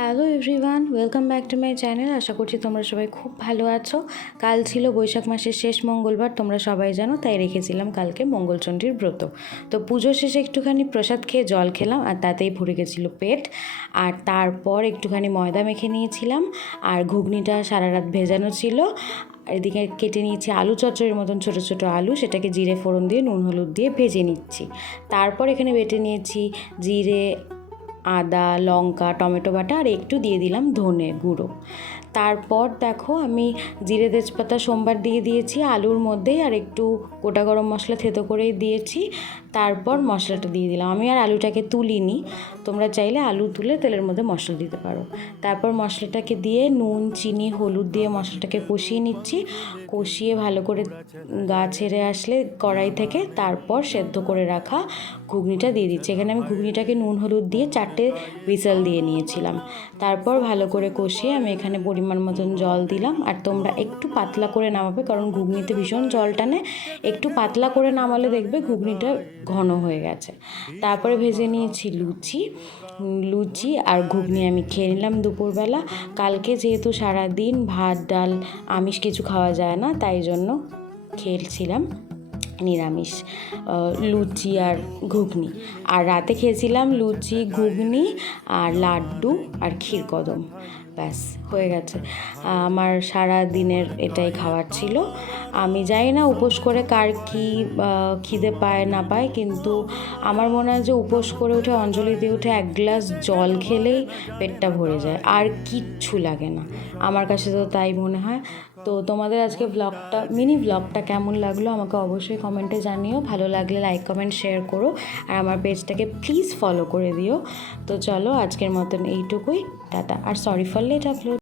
Hello everyone, welcome back to my channel. আশা করছি তোমরা সবাই খুব ভালো আছো। কাল ছিল বৈশাখ মাসের শেষ মঙ্গলবার, তোমরা সবাই জানো, তাই রেখেছিলাম কালকে মঙ্গলচণ্ডীর ব্রত। তো পুজো শেষে একটুখানি প্রসাদ খেয়ে জল খেলাম, আর তাতেই ভরে গেছিলো পেট। আর তারপর একটুখানি ময়দা মেখে নিয়েছিলাম, আর ঘুগনিটা সারা রাত ভেজানো ছিল। এদিকে কেটে নিয়েছি আলু চচ্চড়ির মতন ছোটো ছোটো আলু, সেটাকে জিরে ফোড়ন দিয়ে নুন হলুদ দিয়ে ভেজে নিচ্ছি। তারপর এখানে বেটে নিয়েছি জিরে, আদা, লঙ্কা, টমেটো বাটা, আর একটু দিয়ে দিলাম ধনে গুঁড়ো। তারপর দেখো আমি জিরে তেজপাতা সোমবার দিয়ে দিয়েছি আলুর মধ্যেই, আর একটু গোটা গরম মশলা থেতো করেই দিয়েছি। তারপর মশলাটা দিয়ে দিলাম। আমি আর আলুটাকে তুলিনি, তোমরা চাইলে আলু তুলে তেলের মধ্যে মশলা দিতে পারো। তারপর মশলাটাকে দিয়ে নুন, চিনি, হলুদ দিয়ে মশলাটাকে কষিয়ে নিচ্ছি। কষিয়ে ভালো করে গা ছেড়ে আসলে কড়াই থেকে তারপর সেদ্ধ করে রাখা ঘুগনিটা দিয়ে দিচ্ছি। এখানে আমি ঘুগনিটাকে নুন হলুদ দিয়ে 4টে হুইসেল দিয়ে নিয়েছিলাম। তারপর ভালো করে কষিয়ে আমি এখানে পরিমাণ মতন জল দিলাম। আর তোমরা একটু পাতলা করে নামাবে, কারণ ঘুগনিতে ভীষণ জল টানে। একটু পাতলা করে নামালে দেখবে ঘুগনিটা ঘন হয়ে গেছে। তারপরে ভেজে নিয়েছি লুচি আর ঘুগনি আমি খেয়ে নিলাম দুপুরবেলা। কালকে যেহেতু সারাদিন ভাত ডাল আমিষ কিছু খাওয়া যায় না, তাই জন্য খেয়েছিলাম নিরামিষ লুচি আর ঘুগনি। আর রাতে খেয়েছিলাম লুচি, ঘুগনি আর লাড্ডু আর ক্ষীরকদম। ব্যাস হয়ে গেছে, আমার সারা দিনের এটাই খাবার ছিল। আমি জানি না উপোস করে কার কী খিদে পায় না পায়, কিন্তু আমার মনে হয় যে উপোস করে উঠে অঞ্জলি দিয়ে উঠে 1 গ্লাস জল খেলেই পেটটা ভরে যায়, আর কিচ্ছু লাগে না। আমার কাছে তো তাই মনে হয়। তো তোমাদের আজকে মিনি ব্লগটা কেমন লাগলো আমাকে অবশ্যই কমেন্টে জানিও। ভালো লাগলে লাইক, কমেন্ট, শেয়ার করো, আর আমার পেজটাকে প্লিজ ফলো করে দিও। তো চলো আজকের মতন এইটুকুই, টাটা। আর সরি ফর লেট আপলোড।